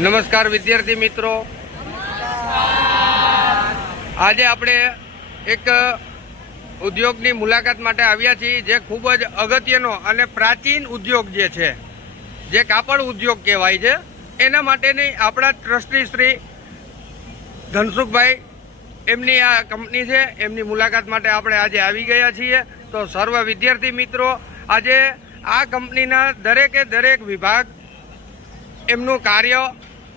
નમસ્કાર વિદ્યાર્થી મિત્રો, આજે આપણે એક ઉદ્યોગની મુલાકાત માટે આવ્યા છીએ જે ખૂબ જ અગત્યનો અને પ્રાચીન ઉદ્યોગ જે છે, જે કાપડ ઉદ્યોગ કહેવાય છે, એના માટેની આપણા ટ્રસ્ટી શ્રી ધનસુખભાઈ એમની આ કંપની છે, એમની મુલાકાત માટે આપણે આજે આવી ગયા છીએ. તો સર્વ વિદ્યાર્થી મિત્રો, આજે આ કંપનીના દરેક વિભાગ, એમનું કાર્ય,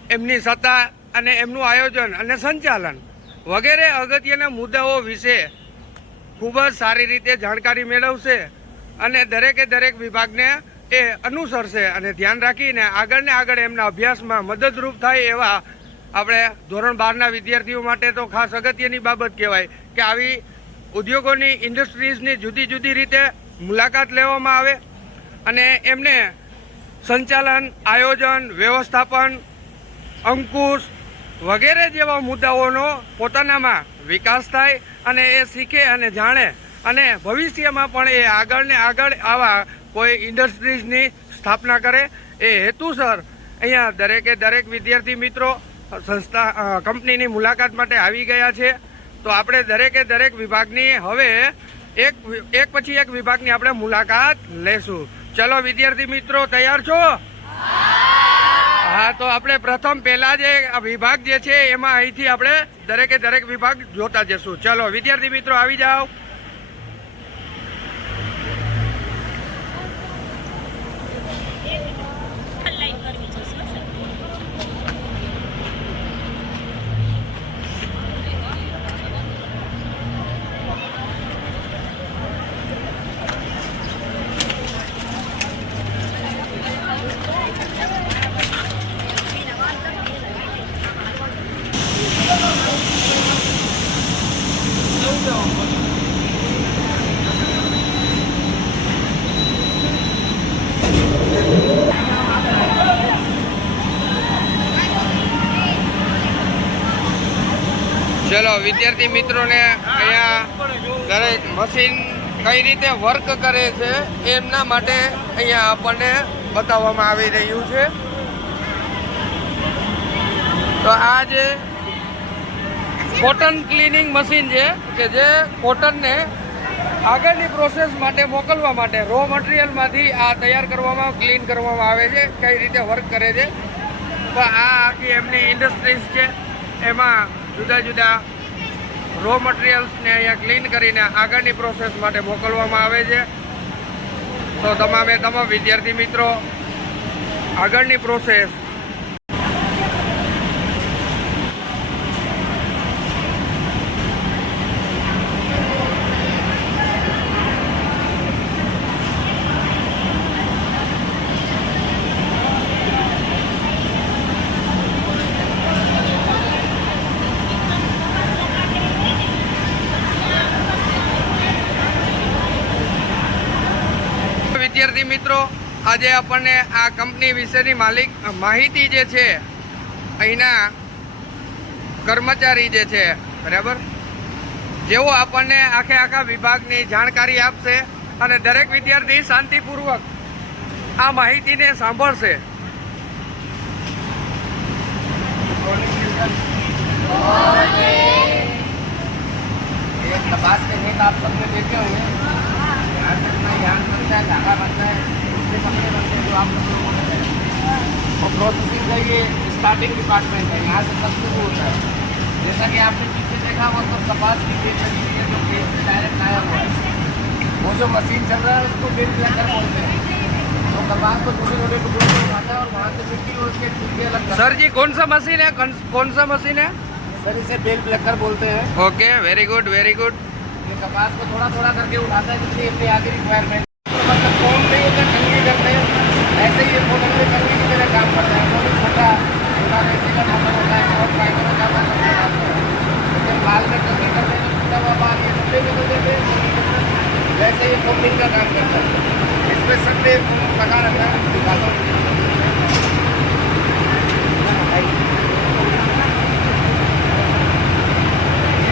એમની સત્તા અને એમનું આયોજન અને સંચાલન વગેરે અગત્યના મુદ્દાઓ વિશે ખૂબ જ સારી રીતે જાણકારી મેળવશે અને દરેક વિભાગને એ અનુસરશે અને ધ્યાન રાખીને આગળ એમના અભ્યાસમાં મદદરૂપ થાય એવા આપણે ધોરણ 12ના વિદ્યાર્થીઓ માટે તો ખાસ અગત્યની બાબત કહેવાય કે આવી ઉદ્યોગોની, ઇન્ડસ્ટ્રીઝની જુદી રીતે મુલાકાત લેવામાં આવે અને એમને સંચાલન, આયોજન, વ્યવસ્થાપન, અંકુશ વગેરે જેવા મુદ્દાઓનો પોતાનામાં વિકાસ થાય અને એ શીખે અને જાણે અને ભવિષ્યમાં પણ એ આગળ આવા કોઈ ઇન્ડસ્ટ્રીઝની સ્થાપના કરે એ હેતુસર અહીંયા દરેક વિદ્યાર્થી મિત્રો સંસ્થા કંપનીની મુલાકાત માટે આવી ગયા છે. તો આપણે દરેક વિભાગની હવે એક પછી એક વિભાગની આપણે મુલાકાત લેશું. ચલો વિદ્યાર્થી મિત્રો, તૈયાર છો? હા, તો આપણે પ્રથમ પહેલા જે વિભાગ જે છે એમાં અહીંથી આપણે દરેક વિભાગ જોતા જશું. ચલો વિદ્યાર્થી મિત્રો, આવી જાઓ. ચલો વિદ્યાર્થી મિત્રોને અહીંયા દરેક મશીન કઈ રીતે વર્ક કરે છે એમના માટે અહીંયા આપણને બતાવવામાં આવી રહ્યું છે. તો આ જે કોટન ક્લિનિંગ મશીન છે કે જે કોટનને આગળની પ્રોસેસ માટે મોકલવા માટે રો મટીરિયલમાંથી આ તૈયાર કરવામાં, ક્લીન કરવામાં આવે છે, કઈ રીતે વર્ક કરે છે. તો આ આખી એમની ઇન્ડસ્ટ્રીઝ છે, એમાં જુદા રો મટીરિયલ્સને અહીંયા ક્લીન કરીને આગળની પ્રોસેસ માટે મોકલવામાં આવે છે. તો તમામ વિદ્યાર્થી મિત્રો આગળની પ્રોસેસ વિદ્યાર્થી મિત્રો, આજે આપણને આ કંપની વિશેની માહિતી જે છે, અહીંના કર્મચારી જે છે, બરાબર, જેઓ આપણને આખા વિભાગની જાણકારી આપશે અને દરેક વિદ્યાર્થી શાંતિપૂર્વક આ માહિતીને સાંભળશે. धागा बनता है, उससे कपड़े बनते हैं जो आप लोग बोलते हैं. और प्रोसेसिंग का ये स्टार्टिंग डिपार्टमेंट है, यहाँ से सब शुरू होता है. जैसा कि आपने पीछे देखा वो सब कपास की खेत लगी हुई है जो खेत से डायरेक्ट आया हुआ है. वो जो मशीन चल रहा है उसको बेल प्लकर बोलते हैं. तो कपास को छोटे टुकड़ों में उठाता है और वहाँ से मिट्टी और उसके छिलके अलग. सर जी, कौन सा मशीन है? सर इसे बेल प्लकर बोलते हैं. Okay, very good. ये कपास को थोड़ा करके उठाता है जिससे अपनी आगे रिक्वायरमेंट मतलब फोन नहीं होता, कंघी करते हैं, ऐसे ही फोन में कंघी की तरह काम करता है. फोन छोटा ऐसे का नंबर होता है, शॉर्ट फाइबर होता है, जैसे बाल में कंघी करते हैं तो छोटा हुआ बाल ये सब्जे में कर देते हैं, वैसे ही फोमिंग का काम करता है. इसमें सब्जे लगा रखा है, दिखाता हूँ.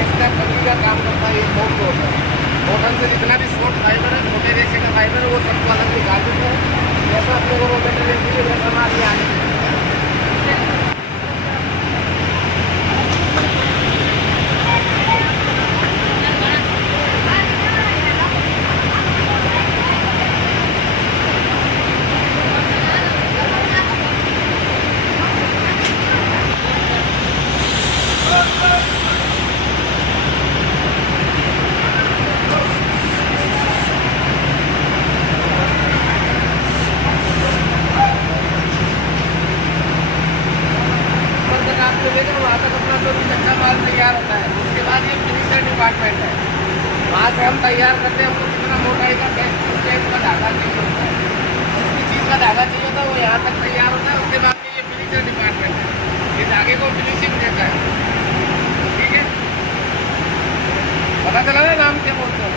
इसका कंघी का काम करता है, ये फोम होता है. कॉटन से जितना भी शॉर्ट फाइबर है, छोटे रेशे का फाइबर है, वो सबको अलग निकाल देते हैं. जैसा आप लोगों को जाइएगा वहाँ तक अपना जो भी कच्चा माल तैयार होता है, उसके बाद ये फिनिशर डिपार्टमेंट है। वहाँ से हम तैयार करते हैं, हमको कितना मोटाई का किस टाइप का धागा चाहिए होता है, जिसकी चीज़ का धागा चाहिए होता है वो यहाँ तक तैयार होता है। उसके बाद ये फिनिशर डिपार्टमेंट है, ये धागे को फिनिशिंग देता है। ठीक है, पता चला ना नाम क्या बोलते हैं।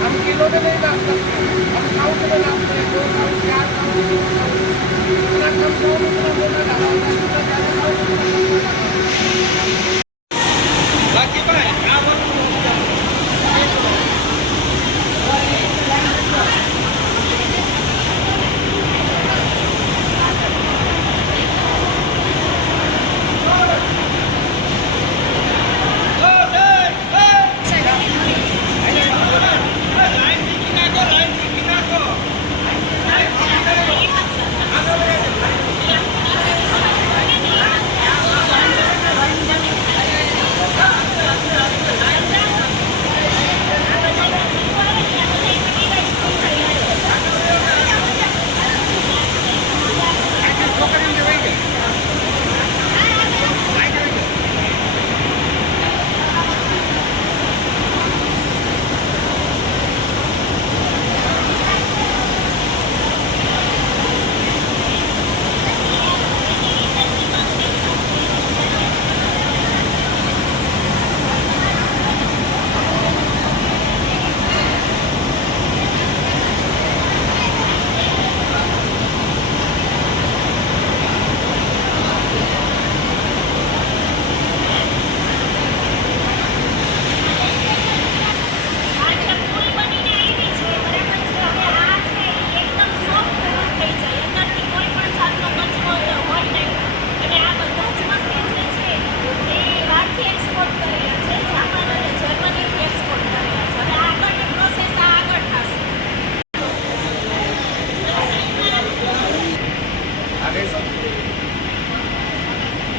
हम किलो में नहीं नाप सकते, हम काउंट में नापते हैं। 2 काउंट 4 काउंट 2 काउंट, जितना कम काउंट उतना मोटा डाला होता है, जितना ज़्यादा काउंट उतना मोटा डाला होता है। बाकी भाई क्या बोलूं,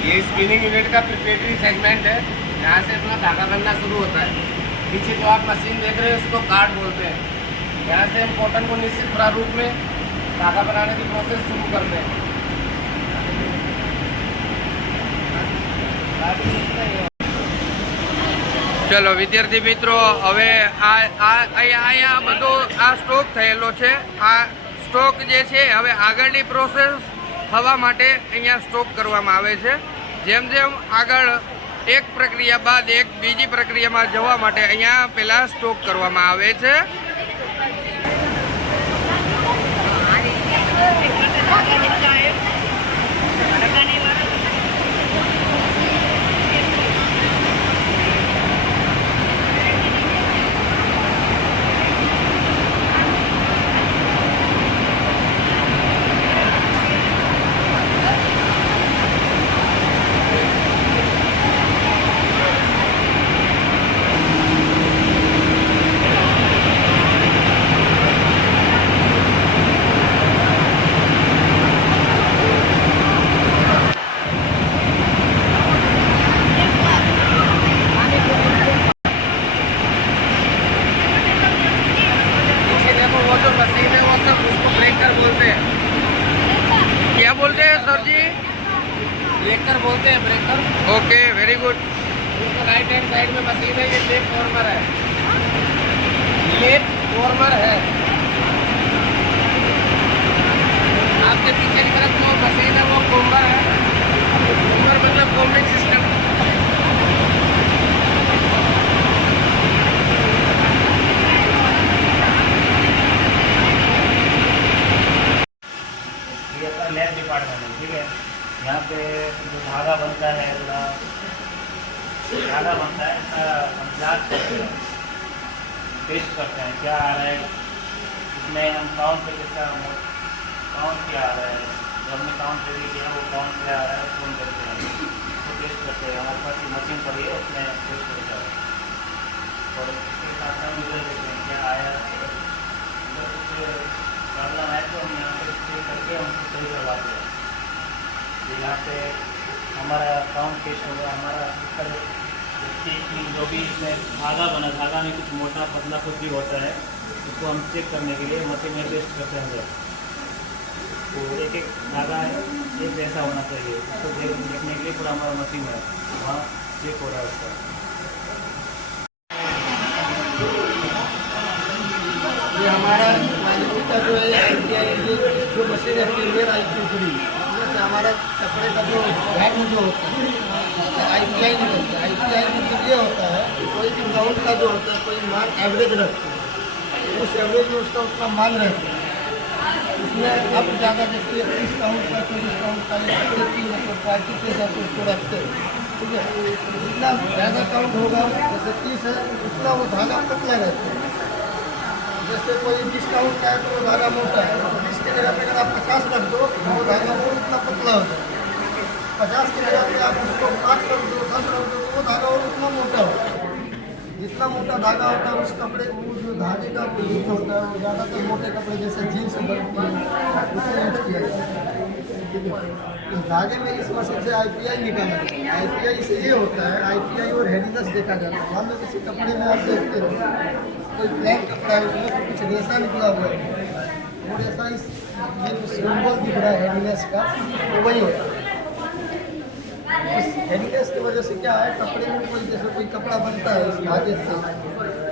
ये स्पिनिंग यूनिट का प्रिपरेटरी सेगमेंट है। यहाँ से अपना धागा बनना शुरू होता है। पीछे जो आप मशीन देख रहे हैं उसको कार्ड बोलते हैं। यहाँ से हम कॉटन को निश्चित प्रारूप में धागा बनाने की प्रोसेस शुरू करते हैं। ચલો વિદ્યાર્થી મિત્રો, હવે અહીંયા બધો આ સ્ટોક થયેલો છે. આ સ્ટોક જે છે હવે આગળની પ્રોસેસ થવા માટે અહીંયા સ્ટોક કરવામાં આવે છે. જેમ જેમ આગળ એક પ્રક્રિયા બાદ એક બીજી પ્રક્રિયામાં જવા માટે અહીંયા પહેલાં સ્ટોક કરવામાં આવે છે. पीछे देखो वो जो मशीन है वो सब उसको ब्रेकर बोलते हैं। क्या बोलते हैं सर जी? ब्रेकर बोलते हैं, ब्रेकर। Okay, very good. तो राइट हैंड साइड में मशीन है, ये लेग फॉर्मर है। लेग फॉर्मर है। आपके पीछे की तरफ जो मशीन है वो कोम्बर है। कोम्बर मतलब कोम्बिंग सिस्टम। ये अपना लैब डिपार्टमेंट है, ठीक है। यहाँ पे जो धागा बनता है अपना धागा बनता है, हम जांच करते हैं, टेस्ट करते हैं क्या आ रहा है इसमें। हम काउंट पे कितना काउंट क्या आ रहा है, जो हमने काउंट रेडी किया वो काउंट क्या आ रहा है फोन करते हैं, उसको टेस्ट करते हैं। हमारे पास ये मशीन पड़ी है उसमें टेस्ट करता है और उसके साथ हम रिजल्ट देखते हैं क्या आया। अगर कुछ प्रॉब्लम है तो हम यहाँ पे स्टे करके हमको सही करवाते हैं। तो यहाँ पे हमारा अकाउंट टेस्ट होगा, हमारा इसका जो भी इसमें धागा बना, धागा में कुछ मोटा पतला कुछ भी होता है उसको हम चेक करने के लिए मशीन में टेस्ट करते हैं। तो एक एक धागा है एक जैसा होना चाहिए, उसको देखने के लिए पूरा हमारा मशीन है वहाँ चेक हो रहा है उसका। ये हमारा क्वालिटी का जो है IPI जो मशीन है प्रीमियर IQ3, इसमें से हमारा कपड़े का जो घाट जो होता है IPI नहीं होता है। IPI मतलब ये होता है कि कोई भी काउंट का जो होता है कोई मान एवरेज रखते हैं, उस एवरेज में उसका उतना मान रहता है। उसमें अब ज़्यादा देखिए 30 काउंट का 40 काउंट का या 3 के हिसाब से उसको रखते हैं, ठीक है। जितना ज़्यादा काउंट होगा जैसे 30 है उतना वो धागा पतला रहता है। जैसे कोई 20 काउंट का है तो वो धागा मोटा है, तो 20 के जगह पे अगर आप 50 रख दो तो वो धागा और उतना पतला हो जाए। 50 की जगह पे आप उसको 5 रख दो 10 रख दो तो वो धागा और उतना मोटा होता है। जितना मोटा धागा होता है उस कपड़े को जो धागे का यूज होता है वो ज़्यादातर मोटे कपड़े जैसे जीन्स बनती है उससे यूज किया जाता है, ठीक है। इस धागे में इस मशीन से IPI निकाला जाता है। IPI से ये होता है IPI और हेडीनेस देखा जाता है। मान लो किसी कपड़े में आप देखते हो कोई प्लेन कपड़ा है उसमें तो कुछ रेशा निकला हुआ है, वो रेशा इस ये जो सिंबल दिख रहा है हेडीनेस का वो वही होता है। इस हेडीनेस की वजह से क्या है कपड़े में कोई जैसे कोई कपड़ा बनता है इस धागे से तो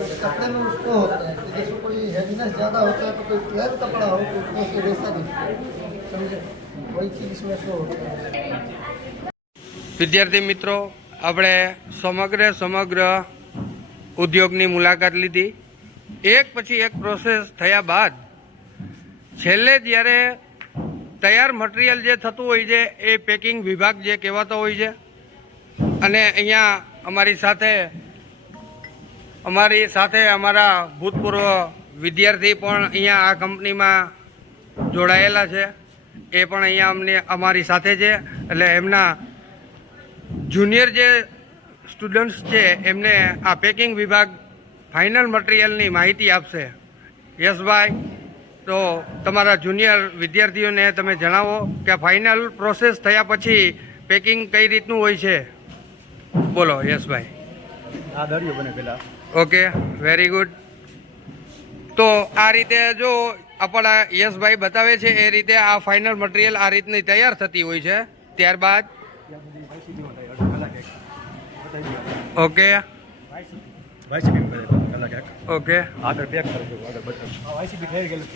उस कपड़े में उसको होता है कि जैसे कोई हेडीनेस ज़्यादा होता है तो कोई प्लेन कपड़ा हो तो उसमें से रेशा दिखता है, समझे। वही चीज़ इसमें शो होता है। વિદ્યાર્થી મિત્રો, આપણે સમગ્ર ઉદ્યોગની મુલાકાત લીધી. એક પછી એક પ્રોસેસ થયા બાદ છેલ્લે જ્યારે તૈયાર મટીરિયલ જે થતું હોય છે એ પેકિંગ વિભાગ જે કહેવાતો હોય છે. અને અહીંયા અમારી સાથે અમારા ભૂતપૂર્વ વિદ્યાર્થી પણ અહીંયા આ કંપનીમાં જોડાયેલા છે. એ પણ અહીંયા અમારી સાથે છે. એટલે એમના જુનિયર જે સ્ટુડન્ટ્સ છે એમને આ પેકિંગ વિભાગ ફાઇનલ મટીરિયલની માહિતી આપશે. યશભાઈ, તો તમારા જુનિયર વિદ્યાર્થીઓને તમે જણાવો કે ફાઇનલ પ્રોસેસ થયા પછી પેકિંગ કઈ રીતનું હોય છે બોલો યશભાઈ. આ દરિયો બને પેલા ઓકે, વેરી ગુડ. તો આ રીતે જો આપણા યશભાઈ બતાવે છે એ રીતે આ ફાઇનલ મટીરિયલ આ રીતની તૈયાર થતી હોય છે. ત્યારબાદ ઓકે વાયસીપી કરે કલાક એક ઓકે આગળ પેક કરે છે આગળ બટન વાયસીપી થઈ ગયેલું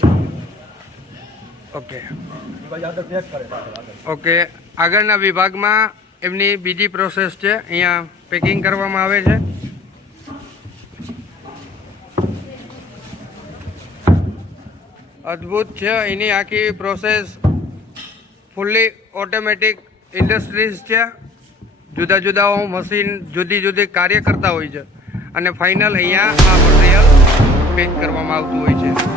ઓકે ભાઈ આગળ પેક કરે આગળ ઓકે. આગળના વિભાગમાં એમની બીજી પ્રોસેસ છે, અહીંયા પેકિંગ કરવામાં આવે છે. અદ્ભુત છે એની આખી પ્રોસેસ. ફૂલ્લી ઓટોમેટિક ઇન્ડસ્ટ્રીઝ છે. જુદા જુદા મશીન જુદી જુદી કાર્ય કરતા હોય છે અને ફાઇનલ અહીંયા આ મટીરિયલ પેક કરવામાં આવતું હોય છે.